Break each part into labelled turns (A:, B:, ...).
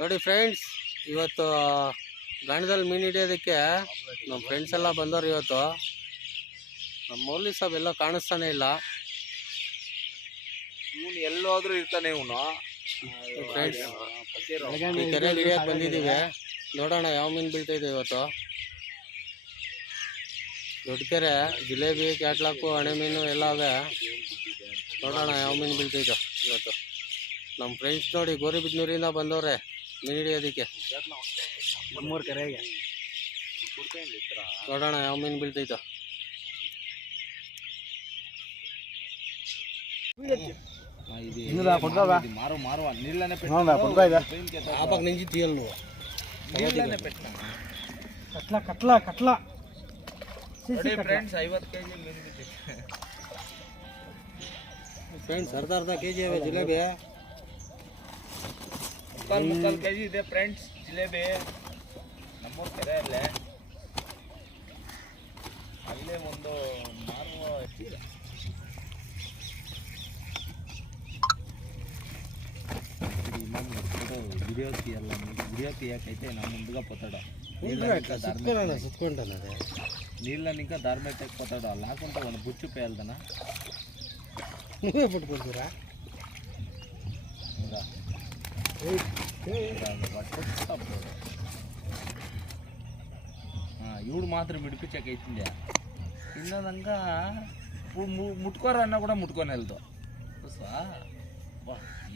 A: ನೋಡಿ ಫ್ರೆಂಡ್ಸ್ ಇವತ್ತು ಗಂಡದಲ್ಲಿ ಮೀನು ಹಿಡಿಯೋದಕ್ಕೆ ನಮ್ಮ ಫ್ರೆಂಡ್ಸ್ ಎಲ್ಲ ಬಂದವ್ರು ಇವತ್ತು. ನಮ್ಮ ಮೌಲಿ ಸಾಬ್ ಎಲ್ಲ ಕಾಣಿಸ್ತಾನೆ ಇಲ್ಲ.
B: ಇವನು ಎಲ್ಲೋದ್ರೂ ಇರ್ತಾನೆ ಇವನು.
A: ಫ್ರೆಂಡ್ಸ್ ಈ ಕೆರೆ ಹಿಡಿಯಕ್ಕೆ ಬಂದಿದ್ದೀವಿ. ನೋಡೋಣ ಯಾವ ಮೀನು ಬೀಳ್ತಾಯಿದೆ ಇವತ್ತು. ದೊಡ್ಡ ಕೆರೆ ಜಿಲೇಬಿ ಕ್ಯಾಟ್ಲಾಕು ಹಣೆ ಮೀನು ಎಲ್ಲ ಅವೆ. ನೋಡೋಣ ಯಾವ ಮೀನು ಬೀಳ್ತೈತೆ ಇವತ್ತು. ನಮ್ಮ ಫ್ರೆಂಡ್ಸ್ ನೋಡಿ ಗೋರಿಬಿದ್ನೂರಿಂದ ಬಂದವ್ರೆ ಮೀನು ಹಿಡಿಯೋದಕ್ಕೆ
B: ಕರೆಗೆ.
A: ನೋಡೋಣ ಯಾವ ಮೀನು ಬೀಳ್ತೈತ.
B: ಫ್ರೆಂಡ್ಸ್
A: ಅರ್ಧ ಅರ್ಧ ಕೆ ಜಿ ಅವ ಜಿಲೇಬಿ.
B: ಮುಕ್ಕಾಲು ಮುಕ್ಕಾಲು ಕೆ ಜಿ ಇದೆ ಫ್ರೆಂಡ್ಸ್ ಜಿಲೇಬಿ. ನಮ್ಮೂರ್ ಕಡೆ ಅಲ್ಲೇ ಅಲ್ಲೇ ಒಂದು ಮಾರುವ ಗಿರಿಯೋತಿ ಅಲ್ಲ ಗಿರಿಯೋತಿ ಯಾಕೈತೆ? ನಮ್ಮ ಮುಂದಗ ಪತಾಡ.
A: ಸುತ್ಕೊಂಡ ನೀಲ್ಲ ನಿಂಕ
B: ಧಾರ್ಮೇಟಕ್ಕೆ ಪತಾಡ. ಅಲ್ಲ ಹಾಕೊಂತ ಒಂದು ಬುಚ್ಚು ಪೇ ಅಲ್ದನ
A: ನೀವೇ ಬಿಟ್ಕೊಳ್ತೀರಾ
B: ಹೌದಾ? ఇవిడు మాత్రం విడిపించకైతుంది తిన్నదంగా ఇప్పుడు ముట్టుకోరా అన్నా కూడా ముట్టుకొని వెళ్తావు. చూసా బా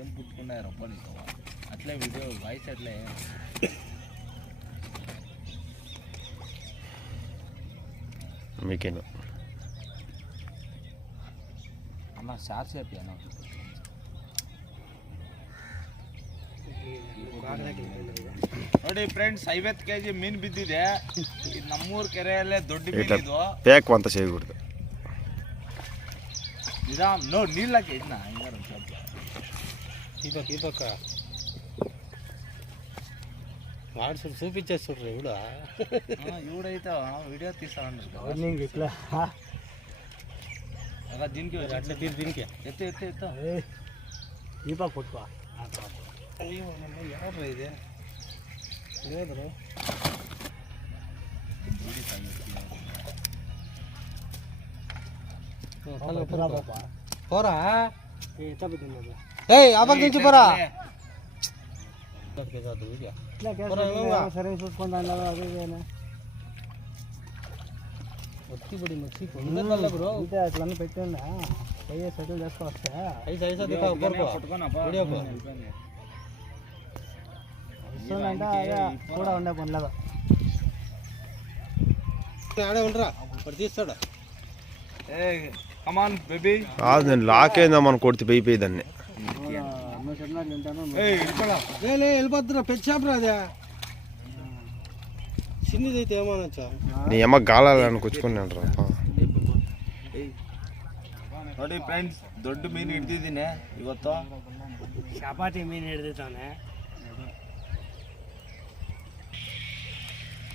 B: ఏం పుట్టుకున్నాయి రబ్బ నీకు అట్లే వీడియో వాయిస్ అట్లే.
C: మీకేನು
B: అన్న షార్ట్ చెప్పి అన్న ನೋಡಿ ಫ್ರೆಂಡ್ಸ್ ಐವತ್ತು ಕೆ ಜಿ ಮೀನು ಬಿದ್ದಿದೆ ನಮ್ಮೂರ ಕೆರೆಯಲ್ಲೇ ದೊಡ್ಡ ಮೀನು ಇದು
C: ಬೇಕು ಅಂತ ಸೇರಿಬಿಡ್ತು
B: ನಿಧಾಮ್ ನೋ ನೀರ್ಲಾಕೆ ಇದನ್ನ ಹಿಂಗಾರ
A: ಇದಕ್ಕ ಇದಕ್ಕ ಮಾಡ್ಸುಡ್ ಸೂಪಿಚ್ಚ ಸುಡ್ರಿ ಇವಡ ಇವಡ
B: ಐತಾವ ವಿಡಿಯೋ ತೀಸಾಂಡ್ರಿ
D: ಅದ ದಿನಕ್ಕೆ
B: ಅಟ್ಲ ತೀರ್ ದಿನಕ್ಕೆ
A: ಎತ್ತು ಎತ್ತು ಎತ್ತು
B: ಇವಾಗ ಕೊಟ್ವಾ ఎత్తు
D: ದೀಪ ಕೊಟ್ವಾ
A: ಯಾವ್ದು ಇದೆ ಹೇಳಿದ್ರು పోరా ఏయ్ ఆపక నుంచి పోరా
D: సరే చూసుకుంటాను అదే ఇదేనా.
A: ఒత్తి పడి మచ్చి కొందరల్ల బ్రో
D: అయితే అట్లన్నీ పెట్టండి అయ్యే సెటిల్ చేసుకో వస్తే
A: ఐదు ఐదు దిక్కా బొర్కో వీడియోకు
D: వస్తుందంటే అదే కూడా ఉండే పనిలేదు
A: ఆడే ఉండరా ఇప్పుడు తీస్తాడు
B: కమాన్ బేబీ
C: కాదు నేను లాక్ అయిందామని కొడితే పోయిపోయి దాన్ని
D: నువ్వు చెప్పినట్లు వింటాను
A: లే వెళ్ళిపోతున్నా పెద్ద షాప్ రాదా చిన్నదైతే ఏమనొచ్చా
C: నీ అమ్మ గాలని కూర్చుకున్నాను రా
B: ನೋಡಿ ಫ್ರೆಂಡ್ಸ್ ದೊಡ್ಡ ಮೀನು ಹಿಡ್ದಿದ್ದೀನಿ ಇವತ್ತು
D: ಚಪಾತಿ ಮೀನು ಹಿಡಿದಿದ್ದಾನೆ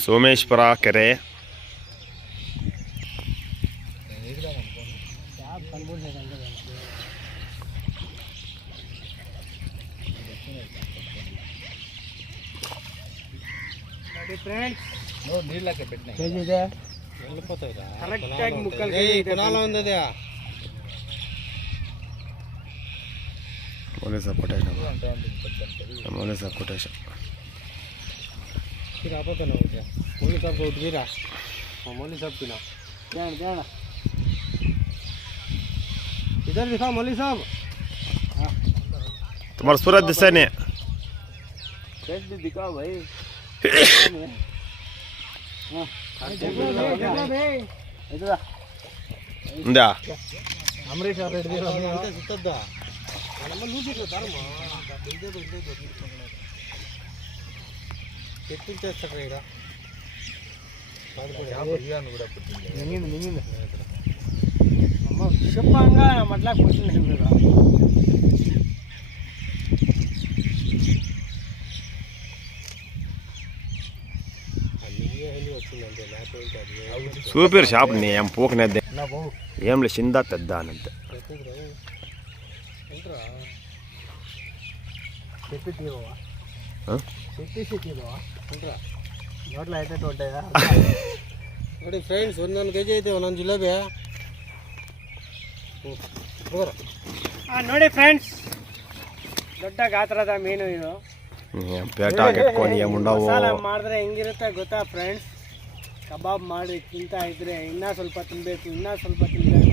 A: सोमेश्वर के
C: मोने सब सब कोटेशन
A: फिर आप ना हो गया मौली साहब को उठ गिरा हाँ मौली साहब की ना
D: ದೇಣ ದೇಣ
A: इधर दिखाओ मौली साहब
C: तुम्हारा सूरज दिशा ने
B: फ्रेंड्स भी दिखाओ भाई
C: ఉందా
D: ಅಂಬರೀಷ್ ಅವ್ರು ಹಿಡಿದಿರೋ
A: ಅಂತೆ ಸುತ್ತದ್ದ ನಮ್ಮ ಲೂಟಿ ಧರ್ಮ ఎత్తులు చేస్తాడు ఇక
D: మింగింది మింగింది అమ్మ విషపంగా మట్లా కూర్చున్నాయి మీరు
A: అన్నీ వచ్చిందంటే లేకపోతే అది
C: సూపర్ షాప్ నీ ఏం పూకనేద్దే
D: నా బాబు
C: ఏం లే చిందా తెద్దా అనంతే
A: ఎత్తుకురా ఏంట్రా
D: చెప్పి తీవా
C: ఆ?
D: చెప్పేసి తీవా ದೊಡ್ಡ.
A: ನೋಡಿ ಫ್ರೆಂಡ್ಸ್ ಒಂದೊಂದು ಕೆ ಜಿ ಐತೆ ಒಂದೊಂದು ಜಿಲೇಬಿ.
D: ನೋಡಿ ಫ್ರೆಂಡ್ಸ್ ದೊಡ್ಡ ಗಾತ್ರದ ಮೀನು ಇದು. ಮಾಡಿದ್ರೆ ಹೆಂಗಿರುತ್ತೆ ಗೊತ್ತಾ ಫ್ರೆಂಡ್ಸ್ ಕಬಾಬ್ ಮಾಡಿ ತಿಂತಾ ಇದ್ರೆ ಇನ್ನೂ ಸ್ವಲ್ಪ ತಿನ್ಬೇಕು ಇನ್ನೂ ಸ್ವಲ್ಪ ತಿನ್ಬೇಕು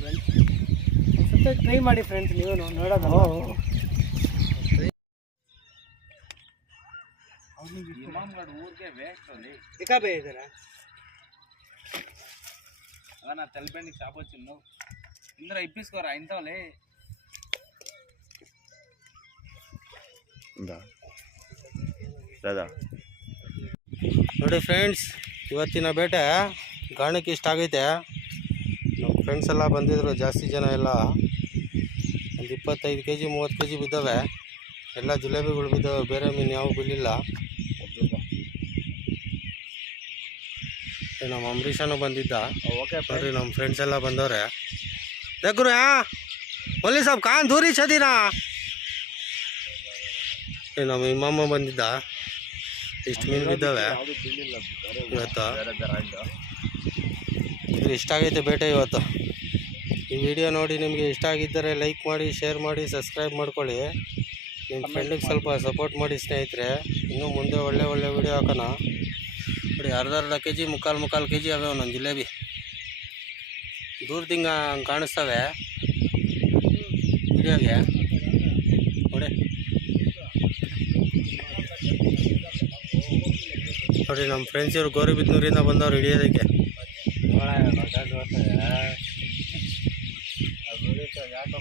D: ಫ್ರೆಂಡ್ಸ್ ಟ್ರೈ ಮಾಡಿ ಫ್ರೆಂಡ್ಸ್ ನೀವು ನೋಡೋದು
B: ಇಮಾಮ್ಗಡ್ ಊರಿಗೆ ವೇಸ್ಟ್ ಅಲ್ಲಿ
D: ದಿಕಾಬೇ ಇದ್ದೀರಾ
B: అలా నా తెల్లబెండికి షాప్ వచ్చిండు ఇందులో ఇప్పించుకోరా ఇంతలే
C: ఉందా లేదా
A: ನೋಡಿ ಫ್ರೆಂಡ್ಸ್ ಇವತ್ತಿನ ಬೇಟೆ ಗಾಣಕ್ಕೆ ಇಷ್ಟ ಆಗೈತೆ ನಮ್ಮ ಫ್ರೆಂಡ್ಸ್ ಎಲ್ಲ ಬಂದಿದ್ರು ಜಾಸ್ತಿ ಜನ ಎಲ್ಲ ಒಂದು ಇಪ್ಪತ್ತೈದು ಕೆ ಜಿ ಮೂವತ್ತು ಕೆ ಜಿ ಬಿದ್ದಾವೆ ಎಲ್ಲ ಜಿಲೇಬಿಗಳು ಬಿದ್ದಾವೆ ಬೇರೆ ಮೀನು ಯಾವ ಬೀಳಿಲ್ಲ ನಮ್ಮ ಅಂಬರೀಷನು ಬಂದಿದ್ದ.
B: ಓಕೆ
A: ನೋಡ್ರಿ ನಮ್ಮ ಫ್ರೆಂಡ್ಸ್ ಎಲ್ಲ ಬಂದವ್ರೆ. ದೇಖ್ರು ಯಾ ಒಲ್ಲಿ ಸಾಬ್ ಕಾನ್ ದೂರಿ ಏ ನಮ್ಮ ಇಮ್ಮಮ್ಮ ಬಂದಿದ್ದ. ಇಷ್ಟು ಮೀನು ಬಿದ್ದಾವೆ. ಇವತ್ತು? ಇದು ಇಷ್ಟ ಆಗೈತೆ ಬೇಟೆ ಇವತ್ತು. ಈ ವಿಡಿಯೋ ನೋಡಿ ನಿಮಗೆ ಇಷ್ಟ ಆಗಿದ್ದರೆ ಲೈಕ್ ಮಾಡಿ ಶೇರ್ ಮಾಡಿ ಸಬ್ಸ್ಕ್ರೈಬ್ ಮಾಡ್ಕೊಳ್ಳಿ. ನಿಮ್ಮ ಫ್ರೆಂಡಿಗೆ ಸ್ವಲ್ಪ ಸಪೋರ್ಟ್ ಮಾಡಿ ಸ್ನೇಹಿತರೆ. ಇನ್ನೂ ಮುಂದೆ ಒಳ್ಳೆ ಒಳ್ಳೆ ವಿಡಿಯೋ ಹಾಕೋಣ. ನೋಡಿ ಅರ್ಧ ಅರ್ಧ ಕೆ ಜಿ ಮುಕ್ಕಾಲು ಮುಕ್ಕಾಲು ಕೆ ಜಿ ಅವೆ ಒಂದೊಂದು ಜಿಲೇಬಿ ದೂರದಿಂಗ ಹಂಗೆ ಕಾಣಿಸ್ತವೆ ವಿಡಿಯೋಗೆ ನೋಡಿ ನೋಡಿ ನಮ್ಮ ಫ್ರೆಂಡ್ಸ್ ಇವರು ಗೌರಿಬಿದ್ನೂರಿಂದ ಬಂದವ್ರು ಹಿಡಿಯೋದಕ್ಕೆ
D: ಯಾಕೋ